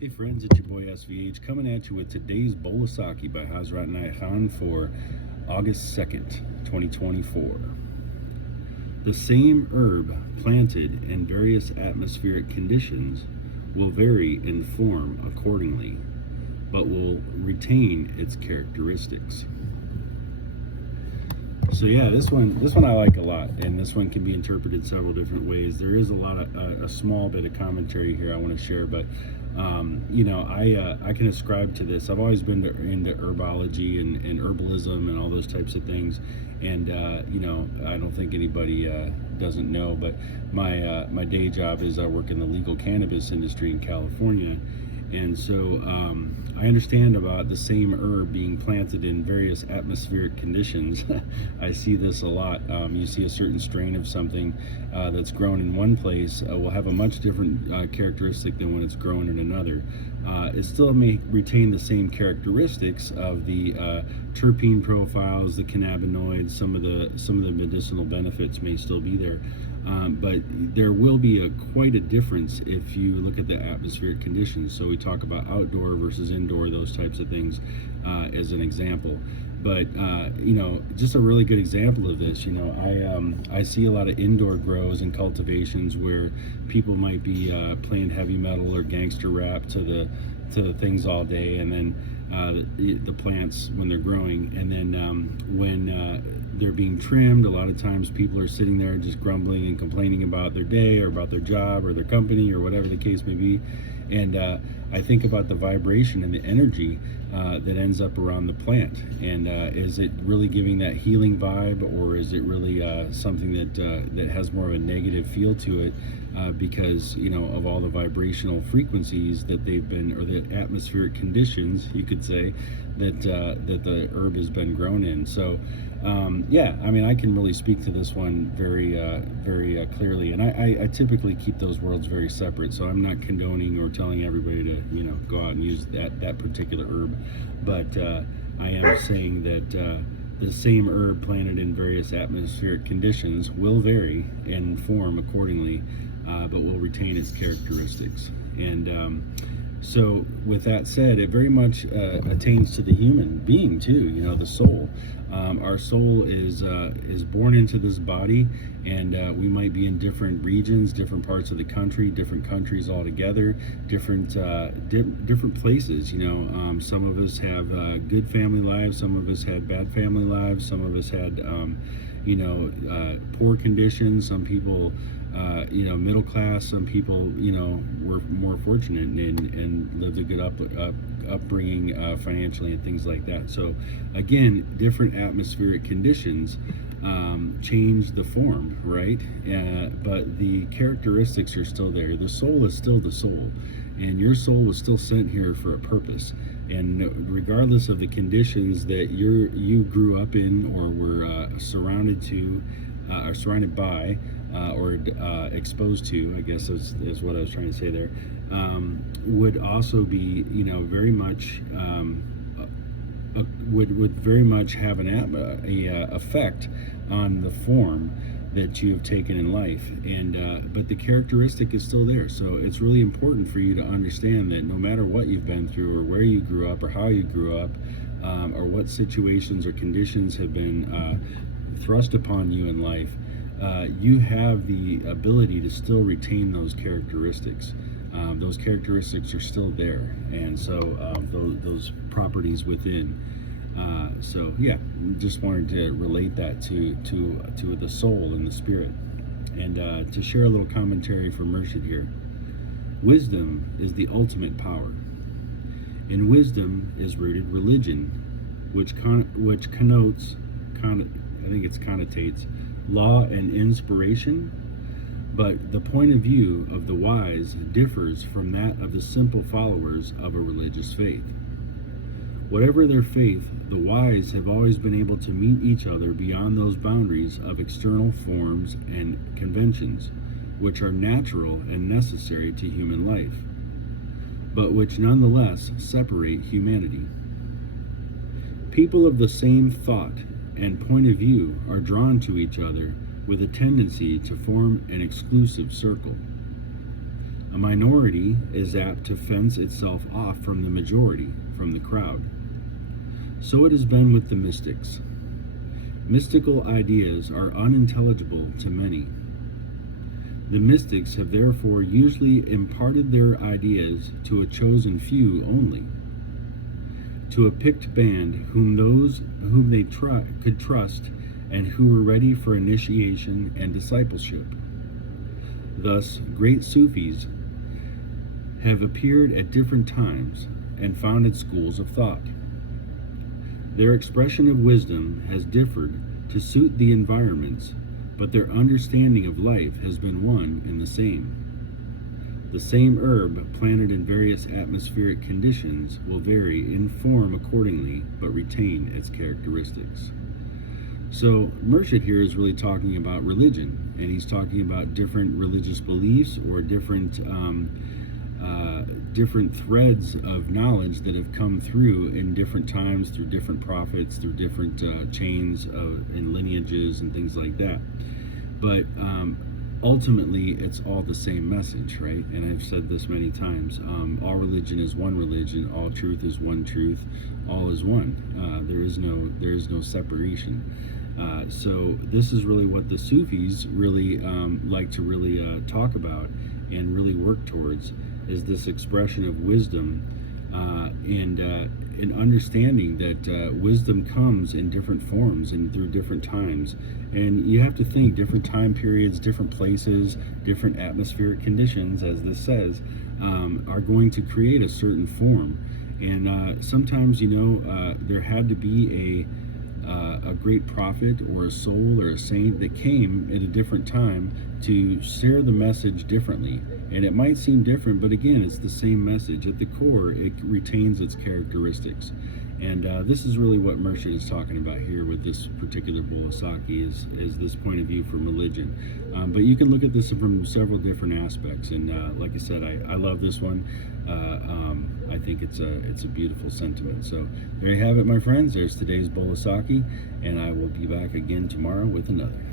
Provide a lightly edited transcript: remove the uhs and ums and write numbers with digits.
Hey friends, it's your boy SVH coming at you with today's bowl of Saki by Hazrat Khan for August 2nd, 2024. The same herb planted in various atmospheric conditions will vary in form accordingly, but will retain its characteristics. So yeah, this one I like a lot, and this one can be interpreted several different ways. There is a small bit of commentary here I want to share, but I can ascribe to this. I've always been into herbology and herbalism and all those types of things, and I don't think anybody doesn't know, but my day job is I work in the legal cannabis industry in California. And so I understand about the same herb being planted in various atmospheric conditions. I see this a lot. You see a certain strain of something that's grown in one place will have a much different characteristic than when it's grown in another. It still may retain the same characteristics of the terpene profiles, the cannabinoids, some of the medicinal benefits may still be there. But there will be quite a difference if you look at the atmospheric conditions. So we talk about outdoor versus indoor, those types of things as an example. But just a really good example of this. I see a lot of indoor grows and cultivations where people might be playing heavy metal or gangster rap to the things all day, and then the plants when they're growing, and then when they're being trimmed, a lot of times people are sitting there just grumbling and complaining about their day or about their job or their company or whatever the case may be. And I think about the vibration and the energy that ends up around the plant, and is it really giving that healing vibe, or is it really something that has more of a negative feel to it because of all the vibrational frequencies that they've been, or the atmospheric conditions, you could say, that the herb has been grown in. So I can really speak to this one very clearly, and I typically keep those worlds very separate. So I'm not condoning or telling everybody to go out and use that particular herb, but I am saying that the same herb planted in various atmospheric conditions will vary and form accordingly, but will retain its characteristics. And so with that said, it very much attains to the human being too, the soul. Our soul is born into this body, and we might be in different regions, different parts of the country, different countries altogether, different places. Some of us have good family lives, some of us had bad family lives, some of us had poor conditions, some people middle class, some people were more fortunate and lived a good upbringing financially and things like that. So again, different atmospheric conditions change the form, right? But the characteristics are still there. The soul is still the soul, and your soul was still sent here for a purpose. And regardless of the conditions that you grew up in or were surrounded by or exposed to, I guess is what I was trying to say there, would also be very much would very much have a effect on the form that you have taken in life. And but the characteristic is still there. So it's really important for you to understand that no matter what you've been through, or where you grew up, or how you grew up, or what situations or conditions have been thrust upon you in life, you have the ability to still retain those characteristics. Those characteristics are still there, and so those properties within. So yeah, just wanted to relate that to the soul and the spirit, and to share a little commentary from Murshid here. Wisdom is the ultimate power. In wisdom is rooted religion, which connotates law and inspiration, but the point of view of the wise differs from that of the simple followers of a religious faith. Whatever their faith, the wise have always been able to meet each other beyond those boundaries of external forms and conventions, which are natural and necessary to human life, but which nonetheless separate humanity. People of the same thought and point of view are drawn to each other with a tendency to form an exclusive circle. A minority is apt to fence itself off from the majority, from the crowd. So it has been with the mystics. Mystical ideas are unintelligible to many. The mystics have therefore usually imparted their ideas to a chosen few only, to a picked band whom they could trust and who were ready for initiation and discipleship. Thus, great Sufis have appeared at different times and founded schools of thought. Their expression of wisdom has differed to suit the environments, but their understanding of life has been one and the same. The same herb planted in various atmospheric conditions will vary in form accordingly, but retain its characteristics. So Murshid here is really talking about religion, and he's talking about different religious beliefs or different threads of knowledge that have come through in different times, through different prophets, through different chains and lineages and things like that. But ultimately, it's all the same message, right? And I've said this many times. All religion is one religion. All truth is one truth. All is one. There is no separation. So this is really what the Sufis really like to really talk about and really work towards, is this expression of wisdom and understanding that wisdom comes in different forms and through different times. And you have to think different time periods, different places, different atmospheric conditions, as this says, are going to create a certain form. And sometimes, there had to be a great prophet or a soul or a saint that came at a different time to share the message differently. And it might seem different, but again, it's the same message. At the core, it retains its characteristics. And this is really what Murshid is talking about here with this particular bowl of Saki, is this point of view from religion. But you can look at this from several different aspects. And like I said, I love this one. I think it's a beautiful sentiment. So there you have it, my friends. There's today's bowl of Saki, and I will be back again tomorrow with another.